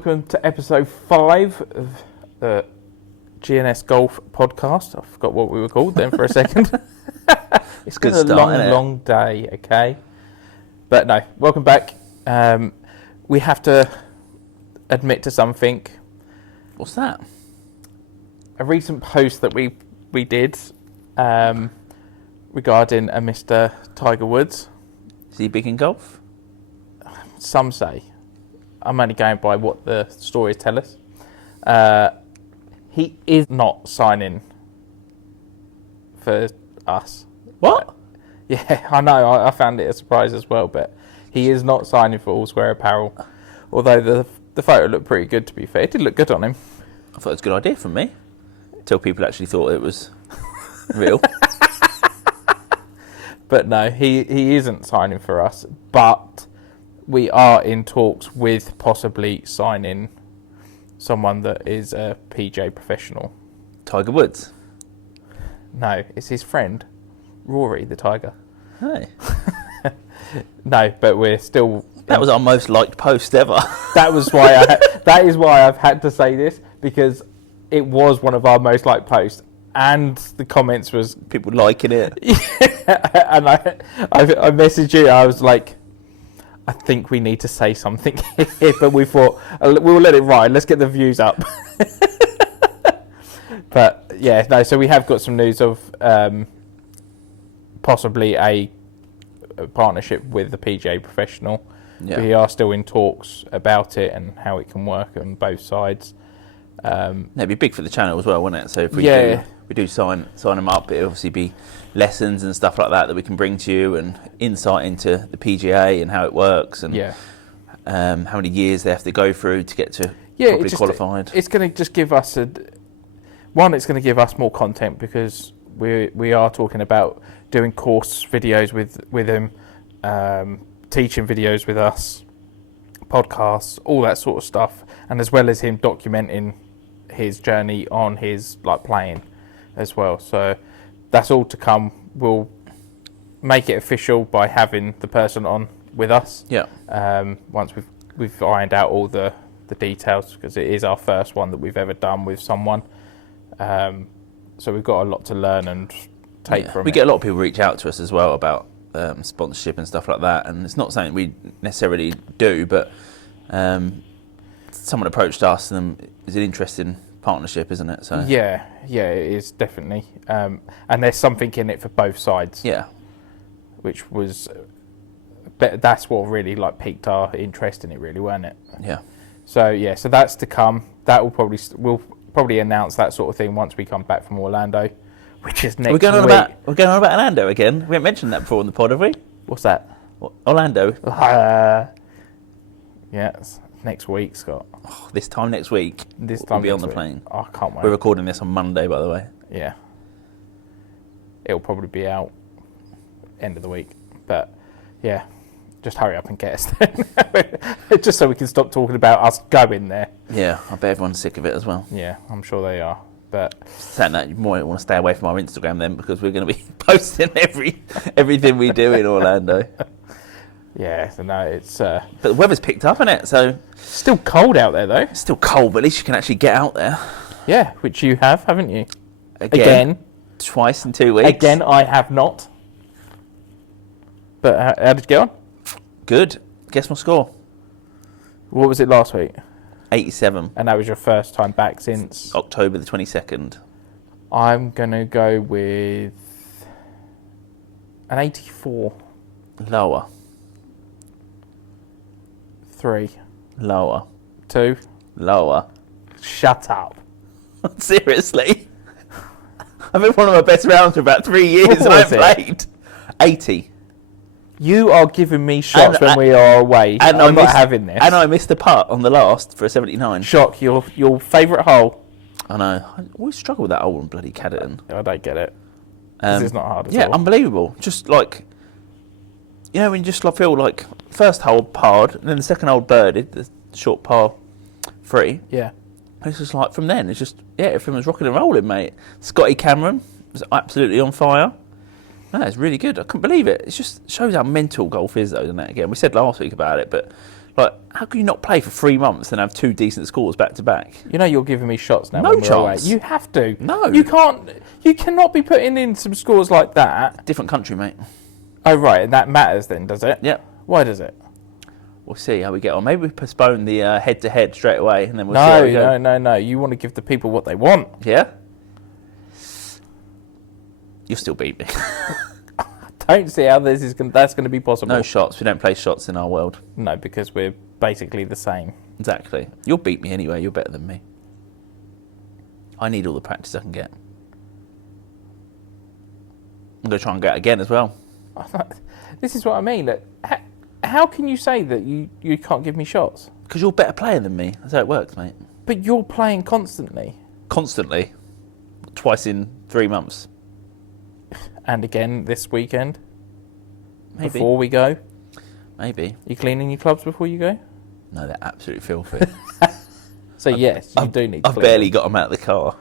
welcome to episode 5 of the GNS Golf podcast. I forgot what we were called then for a second. It's been a long day, okay? But no, welcome back. We have to admit to something. What's that? A recent post that we did regarding a Mr. Tiger Woods. Is he big in golf? Some say. I'm only going by what the stories tell us. He is not signing for us. What? Yeah, I know. I found it a surprise as well, but he is not signing for All Square Apparel. Although the photo looked pretty good, to be fair. It did look good on him. I thought it was a good idea from me. Until people actually thought it was real. But no, he isn't signing for us. But we are in talks with possibly signing someone that is a PJ professional. Tiger Woods? No, it's his friend, Rory the Tiger. Hey. No, but we're still... That was our most liked post ever. That is why I've had to say this, because it was one of our most liked posts, and the comments was... People liking it. Yeah, and I messaged you, I was like, I think we need to say something here, but we thought, we'll let it ride, let's get the views up. But yeah, no, so we have got some news of possibly a partnership with the PGA professional. Yeah. We are still in talks about it and how it can work on both sides. It'd be big for the channel as well, wouldn't it? So if we do sign them up, it'll obviously be lessons and stuff like that we can bring to you, and insight into the PGA and how it works, and how many years they have to go through to get to properly qualified. It's going to just give us it's going to give us more content, because we are talking about doing course videos with him, teaching videos with us, podcasts, all that sort of stuff, and as well as him documenting his journey on his playing as well. So that's all to come. We'll make it official by having the person on with us. Yeah. Once we've ironed out all the details, because it is our first one that we've ever done with someone. So we've got a lot to learn and take from it. We get a lot of people reach out to us as well about sponsorship and stuff like that, and it's not something we necessarily do, but someone approached us and it's an interesting partnership, isn't it? So yeah, it is definitely, and there's something in it for both sides. Yeah, which was, that's what really piqued our interest in it, really, weren't it? Yeah. So that's to come. We'll probably announce that sort of thing once we come back from Orlando, which is next week. We're going on about Orlando again. We haven't mentioned that before in the pod, have we? What's that? Orlando. Yeah, it's next week, Scott. This time next week. We'll be on the plane. I can't wait. We're recording this on Monday, by the way. Yeah. It'll probably be out end of the week. But yeah, just hurry up and get us there. Just so we can stop talking about us going there. Yeah, I bet everyone's sick of it as well. Yeah, I'm sure they are. But saying that, you might want to stay away from our Instagram then, because we're going to be posting everything we do in Orlando. Yeah, so no, it's... But the weather's picked up, isn't it? So still cold out there, though. It's still cold, but at least you can actually get out there. Yeah, which you have, haven't you? Again. Twice in 2 weeks. Again, I have not. But how did you get on? Good. Guess my score. What was it last week? 87. And that was your first time back since? October the 22nd. I'm going to go with an 84. Lower. 3. Lower. 2. Lower. Shut up. Seriously? I've been one of my best rounds for about 3 years and I played 80. You are giving me shots when we are away. And I'm not having this. And I missed a putt on the last for a 79. Your favourite hole. I know. I always struggle with that hole in bloody Cadderton. I don't get it. It's not hard at all. Yeah, unbelievable. Just when you just feel like first hole parred, and then the second hole birdied, the short par 3. Yeah. It's just from then, it's just, everything was rocking and rolling, mate. Scotty Cameron was absolutely on fire. No, it's really good. I couldn't believe it. It just shows how mental golf is, though, doesn't it? Again, we said last week about it, but Like, how can you not play for 3 months and have 2 decent scores back to back? You know you're giving me shots now. No when we're away. chance. You have to. No. You can't. You cannot be putting in some scores like that. Different country, mate. Oh, right. And that matters then, does it? Yep. Why does it? We'll see how we get on. Maybe we postpone the head-to-head straight away, and then we'll see how we go. No. You want to give the people what they want. Yeah? You'll still beat me. Don't see how that's going to be possible. No shots. We don't play shots in our world. No, because we're basically the same. Exactly. You'll beat me anyway. You're better than me. I need all the practice I can get. I'm going to try and get it again as well. This is what I mean. How can you say that you can't give me shots? Because you're a better player than me. That's how it works, mate. But you're playing constantly. Constantly. Twice in 3 months. And again this weekend. Maybe. Before we go. Maybe. You cleaning your clubs before you go? No, they're absolutely filthy. So yes, you do need to I've clean barely them. got them out of the car.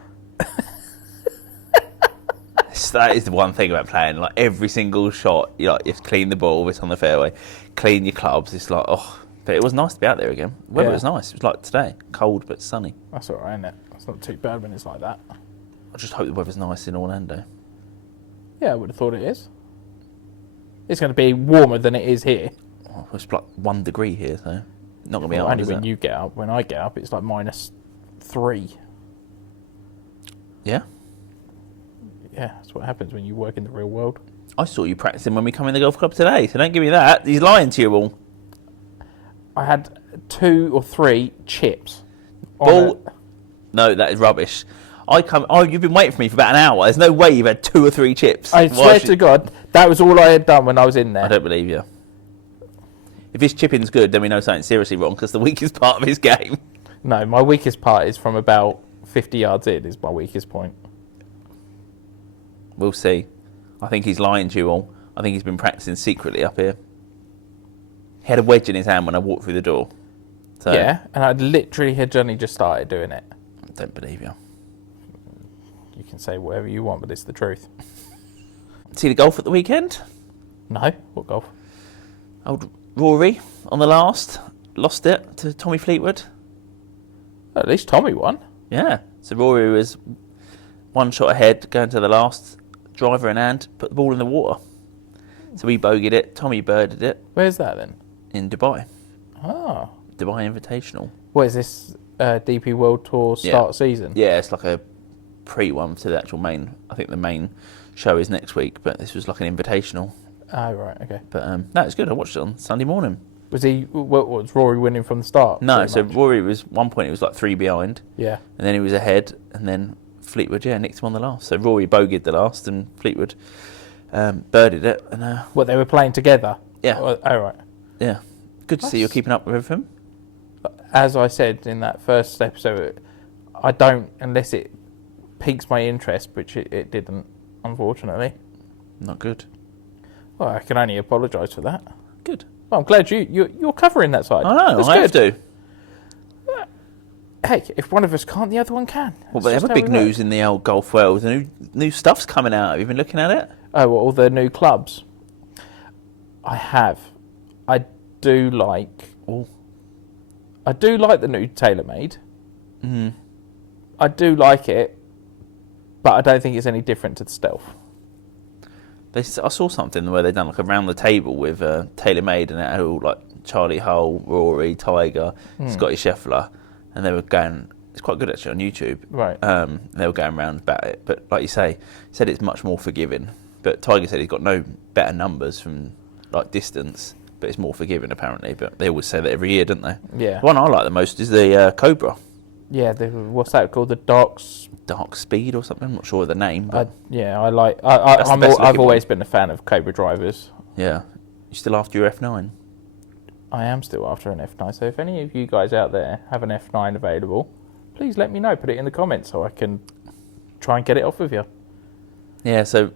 That is the one thing about playing. Like every single shot, you have to clean the ball if it's on the fairway, clean your clubs. It's like, oh, but it was nice to be out there again. Weather was nice. It was like today, cold but sunny. That's all right, isn't it? It's not too bad when it's like that. I just hope the weather's nice in Orlando. Yeah, I would have thought it is. It's going to be warmer than it is here. Oh, it's like 1 degree here, so not going to be hard, Only is when it? you get up. When I get up, it's like -3. Yeah? Yeah, that's what happens when you work in the real world. I saw you practicing when we come in the golf club today, so don't give me that. He's lying to you all. I had 2 or 3 chips. Ball. No, that is rubbish. You've been waiting for me for about an hour. There's no way you've had 2 or 3 chips. I swear to God, that was all I had done when I was in there. I don't believe you. If his chipping's good, then we know something's seriously wrong, because the weakest part of his game. No, my weakest part is from about 50 yards in, is my weakest point. We'll see. I think he's lying to you all. I think he's been practicing secretly up here. He had a wedge in his hand when I walked through the door. So Yeah, and I literally had only just started doing it. I don't believe you. You can say whatever you want, but it's the truth. See the golf at the weekend? No? What golf? Old Rory on the last. Lost it to Tommy Fleetwood. At least Tommy won. Yeah. So Rory was 1 shot ahead, going to the last, driver in hand, put the ball in the water. So we bogeyed it, Tommy birdied it. Where's that then? In Dubai. Oh. Dubai Invitational. What is this DP World Tour start season? Yeah, it's like a pre-one to the actual main. I think the main show is next week, but this was like an invitational. Oh, right, okay. But no, it's good. I watched it on Sunday morning. Was was Rory winning from the start? No, so Rory was, 1 point he was like 3 behind. Yeah. And then he was ahead, and then Fleetwood, nicked him on the last. So Rory bogeyed the last, and Fleetwood birdied it. And What, they were playing together? Yeah. Oh, right. Yeah. Good to see you're keeping up with everything. As I said in that first episode, I don't, unless it piques my interest, which it didn't, unfortunately. Not good. Well, I can only apologise for that. Good. Well, I'm glad you're covering that side. I know, That's I have to. Hey, if one of us can't, the other one can. Well, but they have a big news in the old golf world. The new stuff's coming out. Have you been looking at it? Oh, well, all the new clubs? I have. I do like the new TaylorMade. Mm. I do like it, but I don't think it's any different to the Stealth. I saw something where they'd done like around the table with TaylorMade, and it had all like Charlie Hull, Rory, Tiger, Scotty Scheffler, and they were going. It's quite good actually on YouTube. Right. They were going around about it, but like you say, he said it's much more forgiving. But Tiger said he's got no better numbers from like distance, but it's more forgiving apparently. But they always say that every year, don't they? Yeah. The one I like the most is the Cobra. Yeah. What's that called? The Dark Speed or something. I'm not sure of the name. But I like. I've always been a fan of Cobra drivers. Yeah. You still after your F9? I am still after an F9. So if any of you guys out there have an F9 available, please let me know. Put it in the comments so I can try and get it off of you. Yeah. So.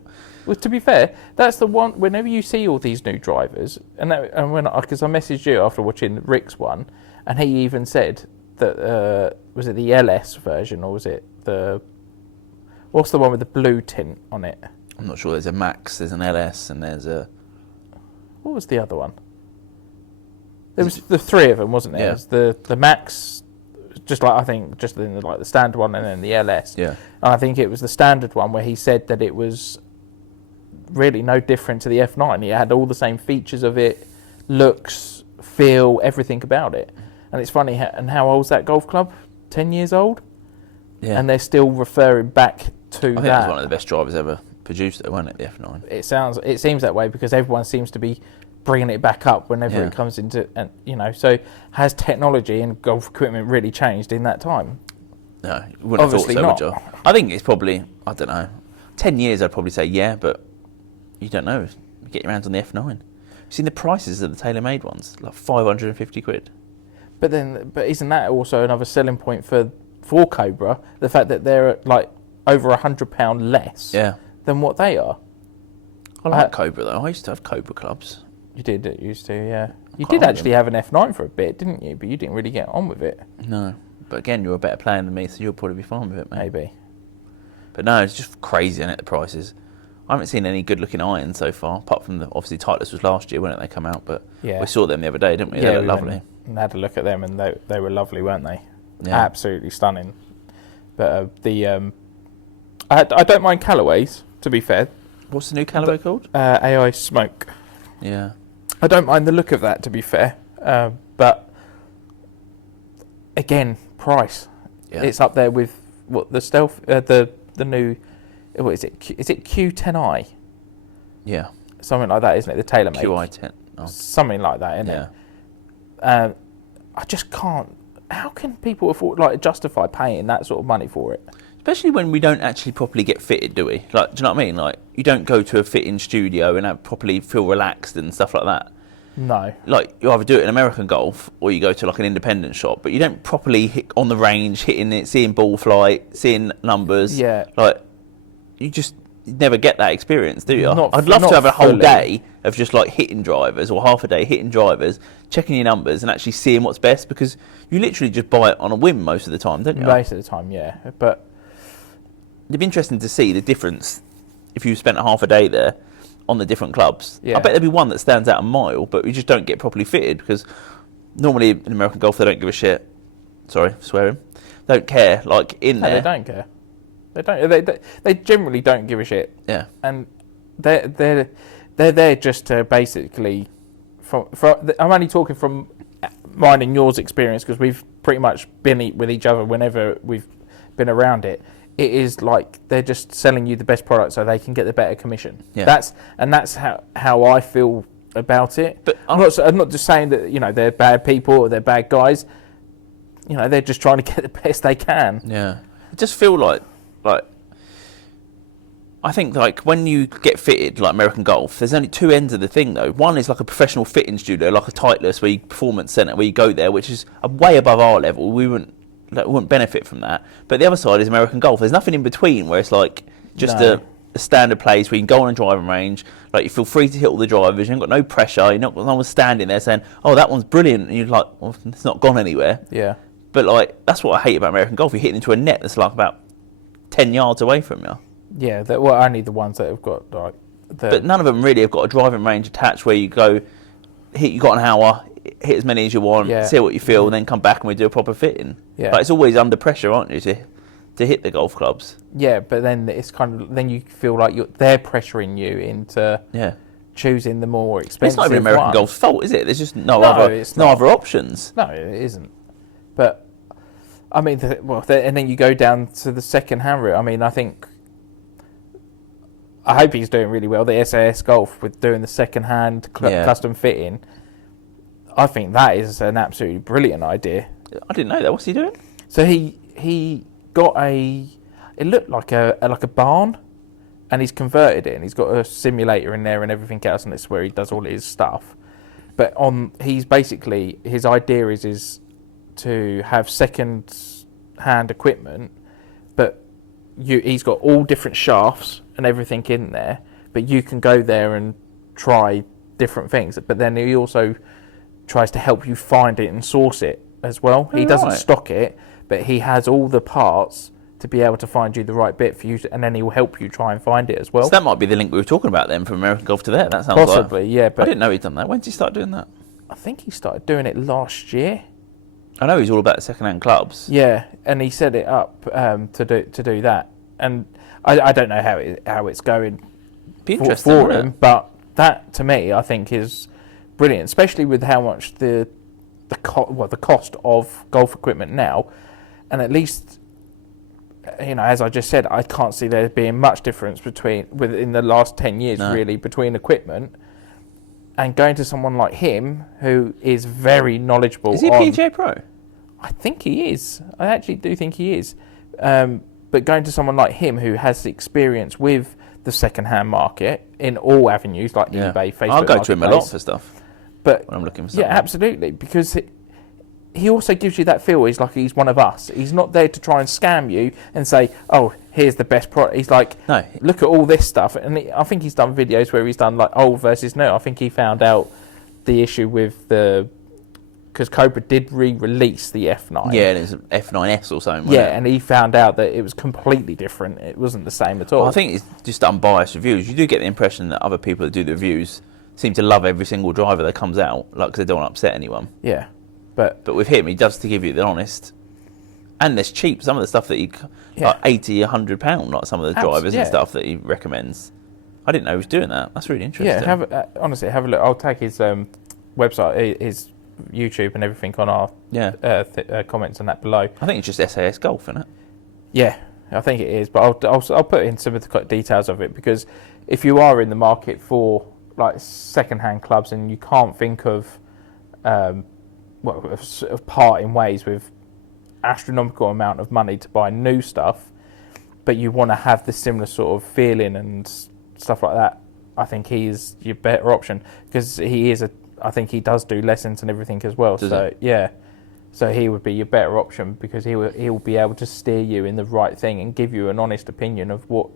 Well, to be fair, that's the one. Whenever you see all these new drivers, because I messaged you after watching Rick's one, and he even said that was it the LS version or was it what's the one with the blue tint on it? I'm not sure. There's a Max, there's an LS, and there's a. What was the other one? There was the three of them, wasn't there? Yeah. It was the Max, just in the standard one, and then the LS. Yeah. And I think it was the standard one where he said that it was really no different to the F9. It had all the same features of it, looks, feel, everything about it. And it's funny, and how old's that golf club? 10 years old? Yeah. And they're still referring back to I think that. it was one of the best drivers ever produced, though, wasn't it, the F9? It seems that way because everyone seems to be bringing it back up whenever it comes into, and so has technology and golf equipment really changed in that time? No, you wouldn't Obviously have thought so, not. would you? I think it's probably, I don't know, 10 years I'd probably say yeah, but you don't know. You get your hands on the F9. You've seen the prices of the tailor-made ones, like 550 quid. But isn't that also another selling point for Cobra? The fact that they're like over £100 less than what they are. I like Cobra though. I used to have Cobra clubs. You used to, yeah. You did actually have an F9 for a bit, didn't you? But you didn't really get on with it. No, but again, you're a better player than me, so you'll probably be fine with it, mate. Maybe. But no, it's just crazy, isn't it, the prices? I haven't seen any good-looking irons so far, apart from obviously Titleist was last year, when they come out, but we saw them the other day, didn't we? They look lovely. And had a look at them, and they were lovely, weren't they? Yeah. Absolutely stunning. But I don't mind Callaways, to be fair. What's the new Callaway called? AI Smoke. Yeah. I don't mind the look of that, to be fair. But again, price. Yeah. It's up there with what the Stealth, the new. What is it? Is it Q10i? Yeah. Something like that, isn't it? The TaylorMade. QI10. Oh. Something like that, isn't it? I just can't. How can people afford, justify paying that sort of money for it? Especially when we don't actually properly get fitted, do we? Like, do you know what I mean? Like, you don't go to a fitting studio and properly feel relaxed and stuff like that. No. Like, you either do it in American golf or you go to like an independent shop, but you don't properly hit on the range, hitting it, seeing ball flight, seeing numbers. Yeah. Like, you never get that experience, do you? I'd love not to have a whole fully. day of just like hitting drivers, or half a day hitting drivers, checking your numbers and actually seeing what's best, because you literally just buy it on a whim most of the time, don't you? Most of the time, yeah. But it'd be interesting to see the difference if you spent half a day there on the different clubs. Yeah. I bet there'd be one that stands out a mile, but we just don't get properly fitted, because normally in American golf they don't give a shit. Sorry, swearing. Don't care. Like in there, they don't care. They don't. They generally don't give a shit. Yeah. And they're there just to basically. I'm only talking from mine and yours experience, because we've pretty much been with each other whenever we've been around it. It is like they're just selling you the best product so they can get the better commission. Yeah. That's how I feel about it. But I'm not just saying that they're bad people or they're bad guys. They're just trying to get the best they can. Yeah. I just feel like I think like when you get fitted like American Golf, there's only two ends of the thing though. One is like a professional fitting studio, like a Titleist performance centre where you go there, which is way above our level. We wouldn't benefit from that. But the other side is American Golf. There's nothing in between where it's like just a standard place where you can go on a driving range, like you feel free to hit all the drivers, you haven't got no pressure, no one's standing there saying, oh, that one's brilliant, and you're like, well, it's not gone anywhere. Yeah. But like that's what I hate about American Golf. You're hitting into a net that's like about 10 yards away from you. Yeah, only the ones that have got like. But none of them really have got a driving range attached where you go, you got an hour, hit as many as you want, see what you feel, and then come back and we do a proper fitting. Yeah. But it's always under pressure, aren't you, to hit the golf clubs? Yeah, but then it's then you feel like they're pressuring you into choosing the more expensive. It's not even American Golf's fault, is it? There's just no other options. No, it isn't. But I mean, and then you go down to the second-hand route. I mean, I hope he's doing really well. The SAS Golf with doing the second-hand custom fitting. I think that is an absolutely brilliant idea. I didn't know that. What's he doing? So he got it looked like a barn, and he's converted it, and he's got a simulator in there and everything else, and it's where he does all his stuff. But he's basically, his idea is to have second-hand equipment, but he's got all different shafts and everything in there, but you can go there and try different things. But then he also tries to help you find it and source it as well. He doesn't stock it, but he has all the parts to be able to find you the right bit for you, and then he will help you try and find it as well. So that might be the link we were talking about then, from American Golf to there. That sounds possibly, yeah. But I didn't know he'd done that. When did he start doing that? I think he started doing it last year. I know he's all about second-hand clubs. Yeah, and he set it up to do that, and I don't know how it's going for him, but that to me I think is brilliant, especially with how much the cost of golf equipment now, and at least, you know, as I just said, I can't see there being much difference within the last 10 years really between equipment. And going to someone like him, who is very knowledgeable. Is he a PGA Pro? I think he is. I actually do think he is. But going to someone like him, who has experience with the second-hand market in all avenues, like eBay, Facebook. I'll go to him a lot for stuff. But when I'm looking for something. Yeah, absolutely, because he also gives you that feel. He's like he's one of us. He's not there to try and scam you and say, "Oh, here's the best product." He's like, "No, look at all this stuff." And I think he's done videos where he's done like old versus new. I think he found out the issue with because Cobra did re-release the F9. Yeah, and it's F9S or something. Yeah, and he found out that it was completely different. It wasn't the same at all. Well, I think it's just unbiased reviews. You do get the impression that other people that do the reviews seem to love every single driver that comes out, like, because they don't want to upset anyone. Yeah. But with him, he does to give you the honest, and it's cheap. Some of the stuff that like £80, £100, like some of the drivers and stuff that he recommends. I didn't know he was doing that. That's really interesting. Yeah, honestly, have a look. I'll take his website, his YouTube and everything on our comments on that below. I think it's just SAS Golf, isn't it? Yeah, I think it is. But I'll put in some of the details of it, because if you are in the market for like second-hand clubs and you can't think of parting ways with astronomical amount of money to buy new stuff, but you want to have the similar sort of feeling and stuff like that, I think he's your better option, because I think he does do lessons and everything as well. So he would be your better option, because he'll be able to steer you in the right thing and give you an honest opinion of what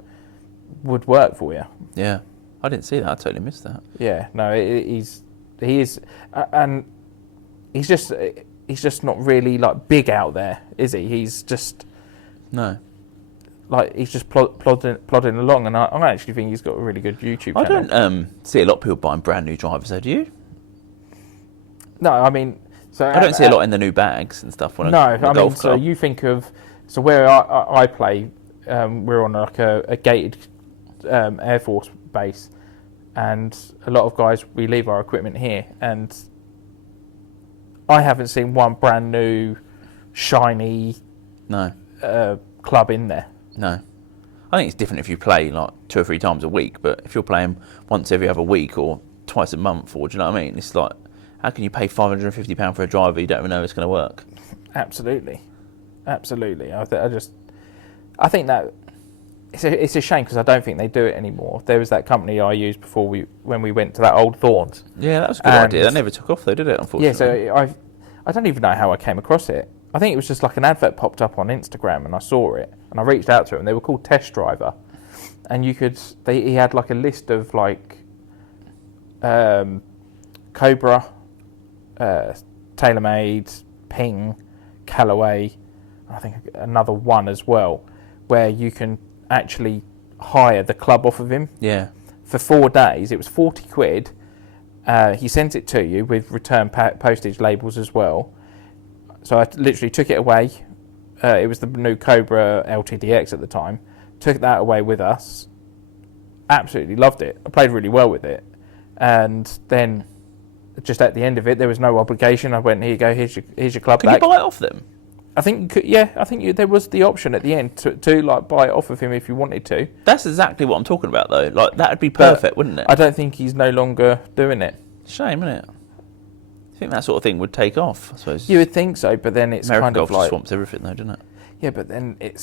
would work for you. Yeah, I didn't see that. I totally missed that. Yeah, no, he is, and he's just not really like big out there, is he? He's just he's just plodding along, and I actually think he's got a really good YouTube channel. I don't see a lot of people buying brand new drivers, though, do you? No, I mean, so I don't see a lot in the new bags and stuff. So you think of where I play, we're on like a gated Air Force base, and a lot of guys, we leave our equipment here, and I haven't seen one brand new, shiny club in there. No. I think it's different if you play like 2 or 3 times a week, but if you're playing once every other week or twice a month, or do you know what I mean? It's like, how can you pay £550 for a driver you don't even know it's going to work? Absolutely. I think that it's a shame, because I don't think they do it anymore. There was that company I used before when we went to that Old Thorns. Yeah, that was a good idea. That never took off though, did it, unfortunately? Yeah, so I don't even know how I came across it. I think it was just like an advert popped up on Instagram, and I saw it, and I reached out to them. They were called Test Driver, and he had like a list of like Cobra, TaylorMade, Ping, Callaway, I think another one as well, where you can actually hire the club off of him. Yeah. For 4 days, it was £40. He sent it to you with return postage labels as well. So I literally took it away. It was the new Cobra LTDX at the time. Took that away with us. Absolutely loved it. I played really well with it. And then, just at the end of it, there was no obligation. I went, here you go, here's your club back. Could you buy it off them? I think you could, yeah. I think there was the option at the end to like buy it off of him if you wanted to. That's exactly what I'm talking about, though. Like, that would be perfect, wouldn't it? I don't think he's no longer doing it. Shame, isn't it? I think that sort of thing would take off, I suppose. You would think so, but then it's American kind of golf like swamps everything, though, doesn't it? Yeah, but then it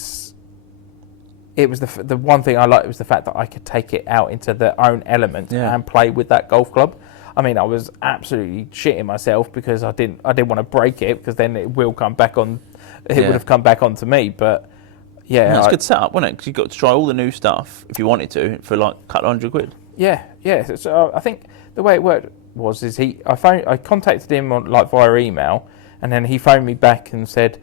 was the one thing I liked was the fact that I could take it out into their own element and play with that golf club. I mean, I was absolutely shitting myself because I didn't want to break it, because then it will come back on. It would have come back onto me, but yeah, it's a good setup, wasn't it? Because you got to try all the new stuff if you wanted to for like a couple £100. Yeah. So I think the way it worked was I contacted him on like via email, and then he phoned me back and said,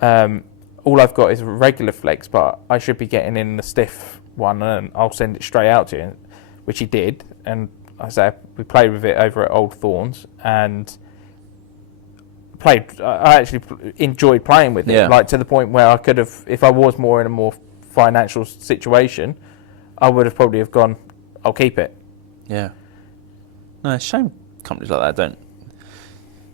all I've got is a regular flex, but I should be getting in the stiff one, and I'll send it straight out to you, which he did. And I said we played with it over at Old Thorns, and I actually enjoyed playing with it, like to the point where I could have, if I was more in a more financial situation, I would have probably have gone, I'll keep it. Yeah. No, it's a shame companies like that don't.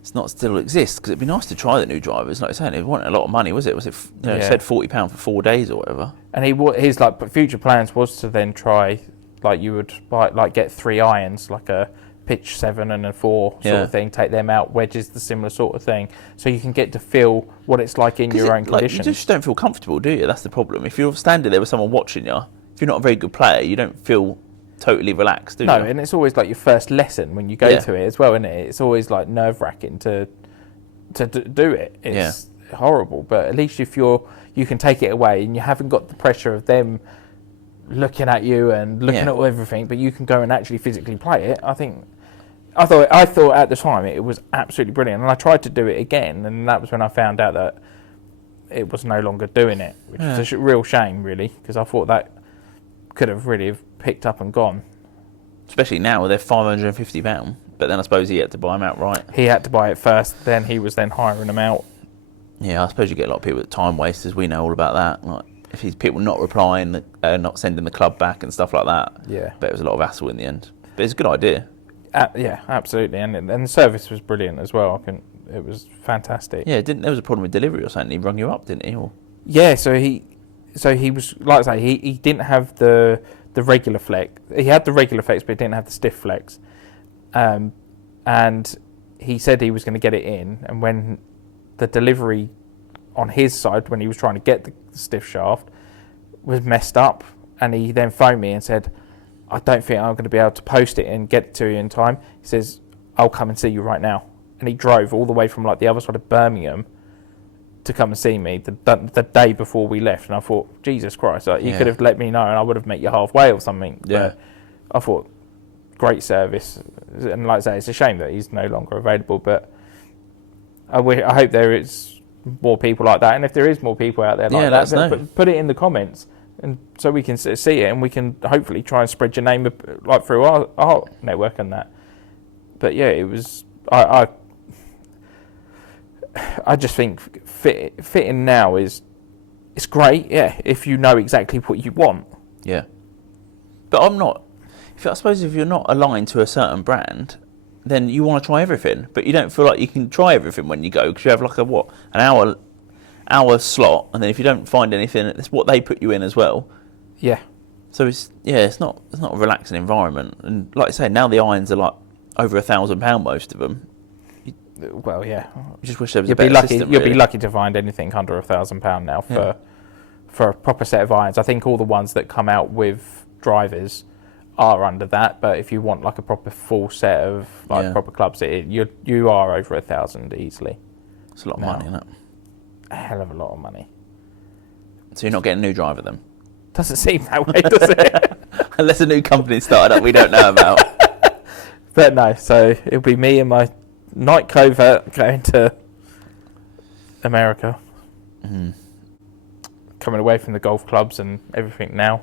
It's not still exist, because it'd be nice to try the new drivers. Like I said, it wasn't a lot of money, was it? Was it? It said £40 for 4 days or whatever. And his like future plans was to then try, like you would buy, like get 3 irons, like a pitch 7 and a 4 sort of thing. Take them out, wedges, the similar sort of thing, so you can get to feel what it's like in your own conditions. You just don't feel comfortable, do you? That's the problem. If you're standing there with someone watching you, if you're not a very good player, you don't feel totally relaxed, do you? No, and it's always like your first lesson when you go to it as well, isn't it? It's always like nerve-wracking to do it. It's horrible, but at least if you can take it away and you haven't got the pressure of them looking at you and looking at everything, but you can go and actually physically play it. I thought at the time it was absolutely brilliant, and I tried to do it again, and that was when I found out that it was no longer doing it, which is a real shame, really, because I thought that could have really picked up and gone. Especially now, they're £550, but then I suppose he had to buy them outright. He had to buy it first, then he was then hiring them out. Yeah, I suppose you get a lot of people that time wasters. We know all about that. Like, if these people not replying, not sending the club back and stuff like that. Yeah. But it was a lot of hassle in the end. But it's a good idea. Yeah, absolutely, and the service was brilliant as well. It was fantastic. Yeah, there was a problem with delivery or something. He rung you up, didn't he? Or? Yeah, so he was, like I say, he didn't have the regular flex. He had the regular flex, but he didn't have the stiff flex. And he said he was going to get it in, and when the delivery on his side, when he was trying to get the stiff shaft, was messed up, and he then phoned me and said, I don't think I'm going to be able to post it and get it to you in time. He says, I'll come and see you right now. And he drove all the way from like the other side of Birmingham to come and see me the day before we left. And I thought, Jesus Christ, like, you could have let me know and I would have met you halfway or something. Yeah. But I thought, great service. And like I say, it's a shame that he's no longer available, but I hope there is more people like that. And if there is more people out there like that, then put it in the comments, and so we can see it, and we can hopefully try and spread your name like through our network and that. But yeah, it was I just think fitting now it's great, if you know exactly what you want. Yeah, but I'm not. I suppose if you're not aligned to a certain brand, then you want to try everything, but you don't feel like you can try everything when you go, because you have like an hour slot, and then if you don't find anything, it's what they put you in as well. Yeah. So it's not a relaxing environment, and like I say, now the irons are like over £1,000 most of them. Well, yeah. You just wish there was a better system. You'll be lucky to find anything under £1,000 now for a proper set of irons. I think all the ones that come out with drivers are under that, but if you want like a proper full set of proper clubs, you are over £1,000 easily. It's a lot of money, isn't it? A hell of a lot of money. So you're not getting a new driver then? Doesn't seem that way, does it? Unless a new company started up we don't know about. But no, so it'll be me and my night covert going to America. Mm. Coming away from the golf clubs and everything now.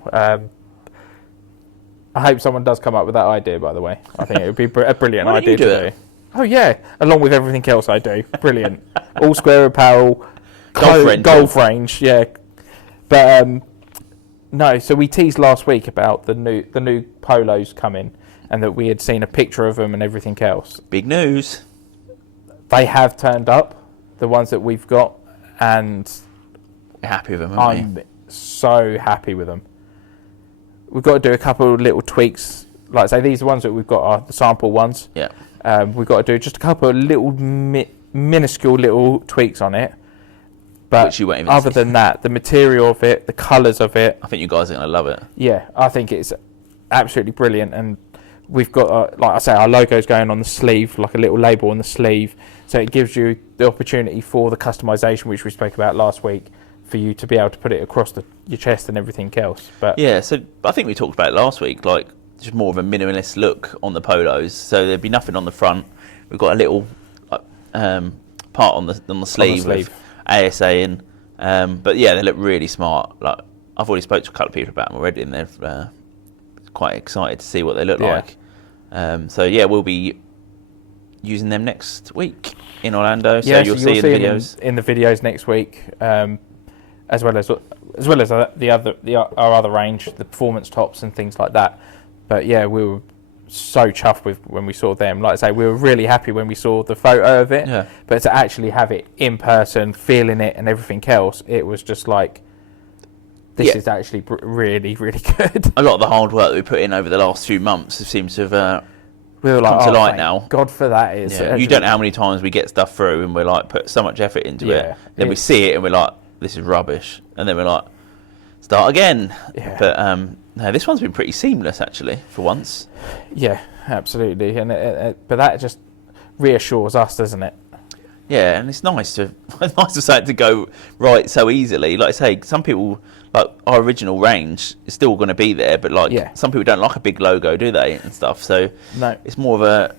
I hope someone does come up with that idea, by the way. I think it would be a brilliant idea to do. Oh yeah, along with everything else I do. Brilliant. All square apparel, golf range, yeah. But no, so we teased last week about the new polos coming, and that we had seen a picture of them and everything else. Big news. They have turned up, the ones that we've got, and you're happy with them, aren't you? I'm so happy with them. We've got to do a couple of little tweaks. Like I say, these ones that we've got are the sample ones. Yeah. We've got to do just a couple of little minuscule little tweaks on it. But which you won't even other see. than that, the material of it, the colours of it. I think you guys are going to love it. Yeah, I think it's absolutely brilliant. And we've got, like I say, our logo's going on the sleeve, like a little label on the sleeve. So it gives you the opportunity for the customisation, which we spoke about last week, for you to be able to put it across your chest and everything else. But yeah, so I think we talked about it last week, like just more of a minimalist look on the polos. So there'd be nothing on the front. We've got a little part on the sleeve with ASA in. But yeah, they look really smart. Like I've already spoke to a couple of people about them already, and they're quite excited to see what they look like. So yeah, we'll be using them next week in Orlando. So you'll see in the videos. In the videos next week, as well as our other range, the performance tops and things like that. But yeah, we were so chuffed with when we saw them. Like I say, we were really happy when we saw the photo of it. Yeah. But to actually have it in person, feeling it and everything else, it was just like, this is actually really, really good. A lot of the hard work that we put in over the last few months seems to have we were like, come to light now. God for that is. Yeah. You don't know how many times we get stuff through and we're like, put so much effort into it. Then we see it and we're like, this is rubbish. And then we're like, start again. Yeah. But no, this one's been pretty seamless actually for once. Yeah, absolutely. And but that just reassures us, doesn't it? Yeah, and it's nice to say it to go right so easily. Like I say, some people, like our original range is still going to be there, but like some people don't like a big logo, do they, and stuff. So it's more of a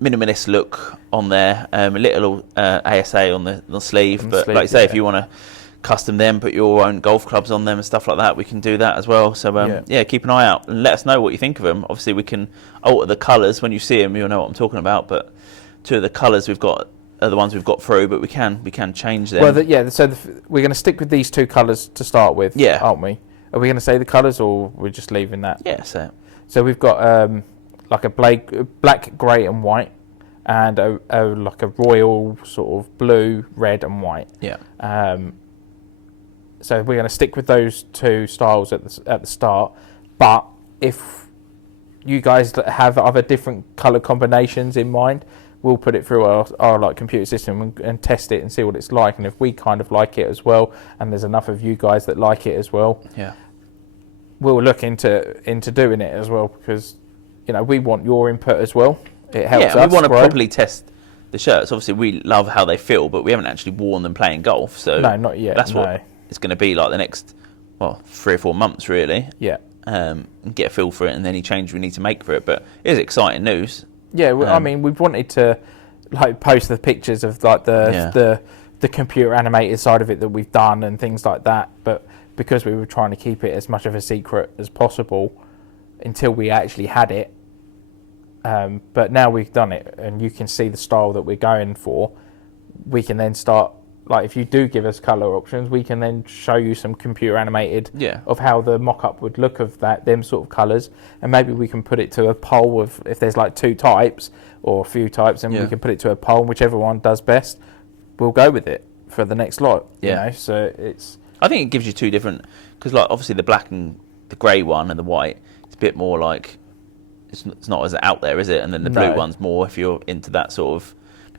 minimalist look on there, a little ASA on the sleeve. But like I say, if you want to custom them, put your own golf clubs on them and stuff like that, we can do that as well. So keep an eye out and let us know what you think of them. Obviously, we can alter the colours when you see them. You'll know what I'm talking about. But two of the colours we've got are the ones we've got through, but we can change them. Well, so we're going to stick with these two colours to start with, aren't we? Are we going to say the colours, or we're just leaving that? Yeah, so we've got like a black, grey and white, and like a royal sort of blue, red and white. Yeah. So we're going to stick with those two styles at the start, but if you guys have other different colour combinations in mind, we'll put it through our like computer system and test it and see what it's like. And if we kind of like it as well, and there's enough of you guys that like it as well, we'll look into doing it as well, because we want your input as well. It helps us. We want to properly test the shirts. Obviously, we love how they feel, but we haven't actually worn them playing golf. So no, not yet. That's what it's going to be like the next 3 or 4 months, really. Yeah. And get a feel for it, and any change we need to make for it. But it is exciting news. Yeah, I mean, we've wanted to like post the pictures of like the computer animated side of it that we've done and things like that, but because we were trying to keep it as much of a secret as possible until we actually had it. But now we've done it, and you can see the style that we're going for. We can then start, like, if you do give us colour options, we can then show you some computer animated of how the mock-up would look of them sort of colours, and maybe we can put it to a poll of if there's like 2 types or a few types, and we can put it to a poll, and whichever one does best, we'll go with it for the next lot. You know? So I think it gives you 2 different, because like obviously the black and the grey one and the white, it's a bit more like, it's not as out there, is it? And then the blue one's more, if you're into that sort of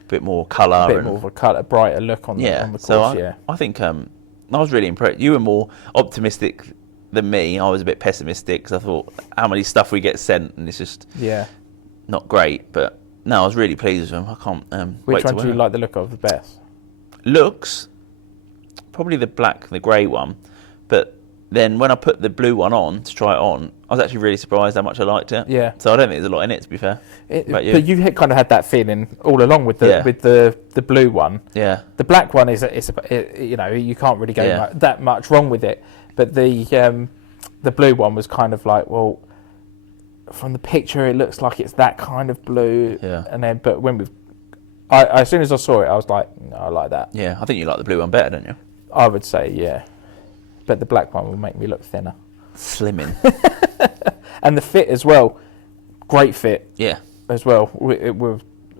bit more colour. A bit more of a colour, brighter look on the course. So I think I was really impressed. You were more optimistic than me. I was a bit pessimistic because I thought how many stuff we get sent, and it's just not great. But no, I was really pleased with them. I can't Which one do you like the look of the best? Looks, probably the black and the grey one. But then when I put the blue one on to try it on, I was actually really surprised how much I liked it. Yeah. So I don't think there's a lot in it, to be fair. But you kind of had that feeling all along with the blue one. Yeah. The black one is you can't really go that much wrong with it. But the blue one was kind of like, well, from the picture it looks like it's that kind of blue. Yeah. And then as soon as I saw it, I was like, no, I like that. Yeah. I think you like the blue one better, don't you? I would say, yeah. But the black one will make me look thinner. Slimming. And the fit as well, great fit. Yeah. As well, we're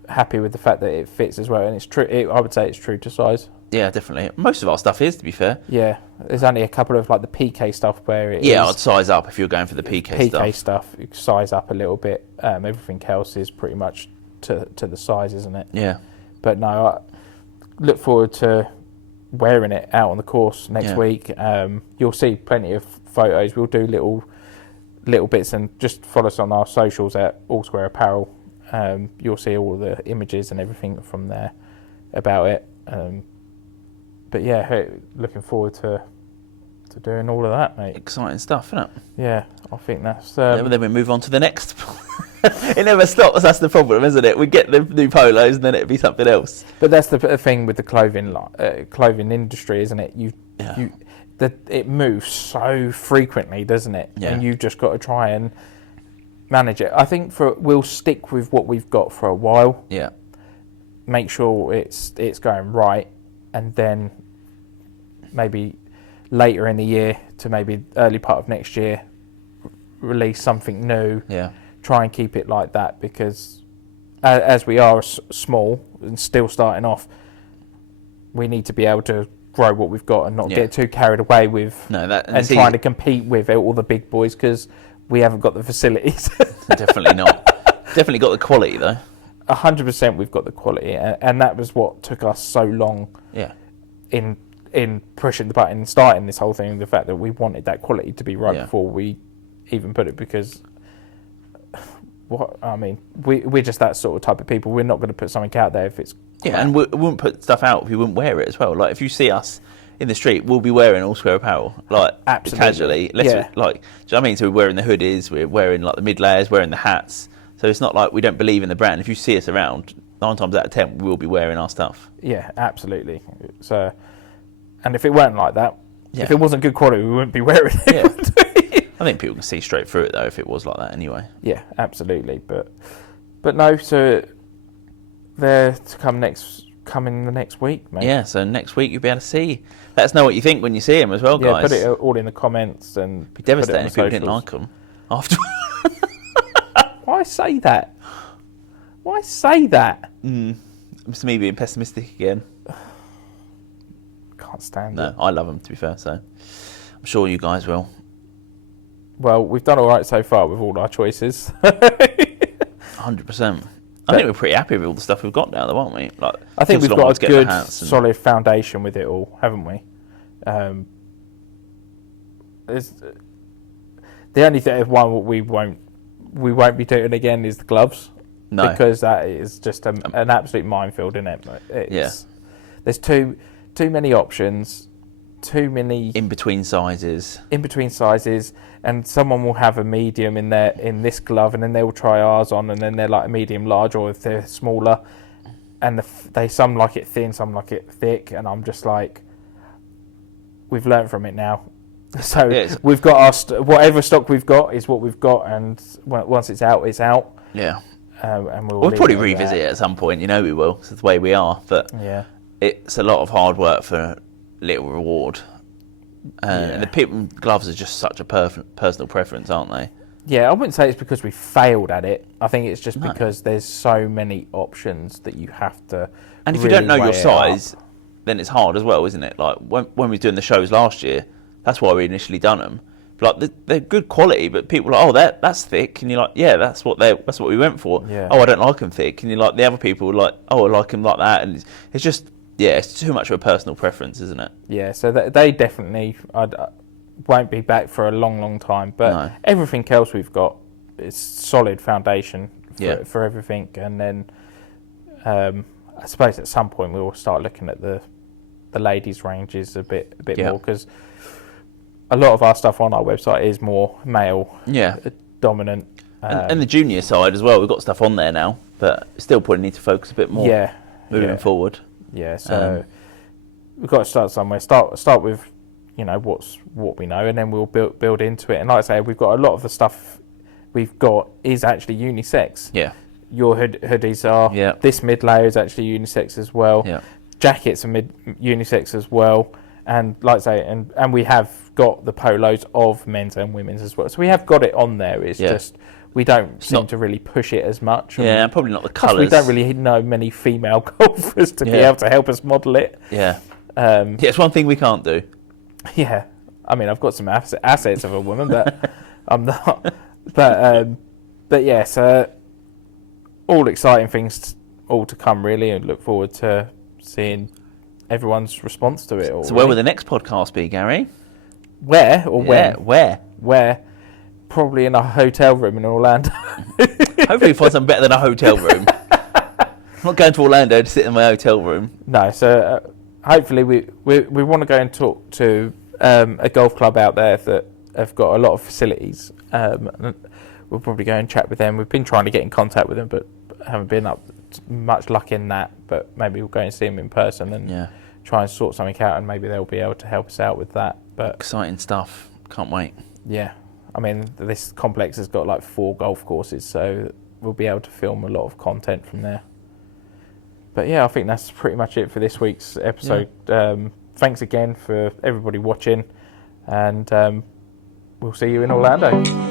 happy with the fact that it fits as well, and it's true. I would say it's true to size. Yeah, definitely. Most of our stuff is, to be fair. Yeah, there's only a couple of like the PK stuff where it I'd size up if you're going for the PK stuff. PK stuff, you size up a little bit. Everything else is pretty much to the size, isn't it? Yeah. But no, I look forward to wearing it out on the course next week. You'll see plenty of photos. We'll do little bits, and just follow us on our socials at All Square Apparel. You'll see all the images and everything from there about it. But yeah, looking forward to doing all of that, mate. Exciting stuff, isn't it? Yeah, I think that's... then we move on to the next. It never stops. That's the problem, isn't it? We get the new polos, and then it'd be something else. But that's the thing with the clothing industry, isn't it? It moves so frequently, doesn't it? Yeah. And you've just got to try and manage it. I think we'll stick with what we've got for a while. Yeah. make sure it's going right, and then maybe later in the year to maybe early part of next year release something new. Yeah. Try and keep it like that, because as we are small and still starting off, we need to be able to grow what we've got and not get too carried away with and trying to compete with all the big boys, because we haven't got the facilities. Definitely not. Definitely got the quality though. 100% we've got the quality, and that was what took us so long in pushing the button and starting this whole thing, the fact that we wanted that quality to be right before we even put it, because we're just that sort of type of people. We're not going to put something out there if it's and we wouldn't put stuff out if we wouldn't wear it as well. Like if you see us in the street, we'll be wearing all square apparel, like absolutely casually. Like, do you know what I mean? So we're wearing the hoodies, we're wearing like the mid layers, wearing the hats. So it's not like we don't believe in the brand. If you see us around, 9 times out of 10, we will be wearing our stuff. Yeah, absolutely. So, and if it weren't like that, if it wasn't good quality, we wouldn't be wearing it. Yeah. I think people can see straight through it though if it was like that anyway. Yeah, absolutely. But no, so they're to come in the next week, mate. Yeah, so next week you'll be able to see. Let us know what you think when you see them as well, guys. Yeah, put it all in the comments, and it'd be devastating if people didn't like them after. Why say that? Why say that? It's me being pessimistic again. Can't stand it. No, I love them, to be fair, so I'm sure you guys will. Well, we've done all right so far with all our choices. 100%. I think we're pretty happy with all the stuff we've got now, though, aren't we? Like, I think we've got a good, solid foundation with it all, haven't we? The only one we won't be doing again is the gloves. No. Because that is just an absolute minefield, isn't it? There's too many options, too many in between sizes, and someone will have a medium in this glove, and then they will try ours on, and then they're like a medium large, or if they're smaller, and some like it thin, some like it thick, and I'm just like, we've learned from it now. So we've got whatever stock we've got is what we've got, and once it's out, it's out. Yeah. And we'll probably revisit it at some point. You know we will. It's the way we are. But it's a lot of hard work for little reward. And the gloves are just such a personal preference, aren't they? Yeah, I wouldn't say it's because we failed at it. I think it's just because there's so many options that you have to. And if you don't know your size, then it's hard as well, isn't it? Like when we were doing the shows last year, that's why we initially done them. Like they're good quality, but people are like, oh, that's thick, and you're like, yeah, that's what we went for. Yeah. Oh, I don't like them thick, and you're like, the other people are like, oh, I like them like that, and it's just it's too much of a personal preference, isn't it? Yeah, so they definitely won't be back for a long, long time. But everything else we've got is solid foundation for everything, and then I suppose at some point we will start looking at the ladies' ranges a bit more, because a lot of our stuff on our website is more male dominant. And the junior side as well, we've got stuff on there now, but still probably need to focus a bit more moving forward. Yeah, so we've got to start somewhere. Start with, what we know, and then we'll build into it. And like I say, we've got a lot of the stuff we've got is actually unisex. Yeah. Your hoodies are. Yeah. This mid layer is actually unisex as well. Yeah. Jackets are unisex as well. And like I say, and we have got the polos of men's and women's as well. So we have got it on there. It's just we don't seem to really push it as much. Yeah, and probably not the colours. We don't really know many female golfers to be able to help us model it. Yeah. It's one thing we can't do. Yeah. I mean, I've got some assets of a woman, but I'm not. But yeah, so all exciting things all to come, really, and look forward to seeing everyone's response to it all. So where will the next podcast be, Gary? Where or when? Where? Probably in a hotel room in Orlando. Hopefully find something better than a hotel room. I'm not going to Orlando to sit in my hotel room. No, so hopefully we want to go and talk to a golf club out there that have got a lot of facilities. We'll probably go and chat with them. We've been trying to get in contact with them, but haven't been up to much luck in that. But maybe we'll go and see them in person and try and sort something out, and maybe they'll be able to help us out with that. But exciting stuff. Can't wait. Yeah. I mean, this complex has got like 4 golf courses, so we'll be able to film a lot of content from there. But yeah, I think that's pretty much it for this week's episode. Thanks again for everybody watching, and we'll see you in Orlando.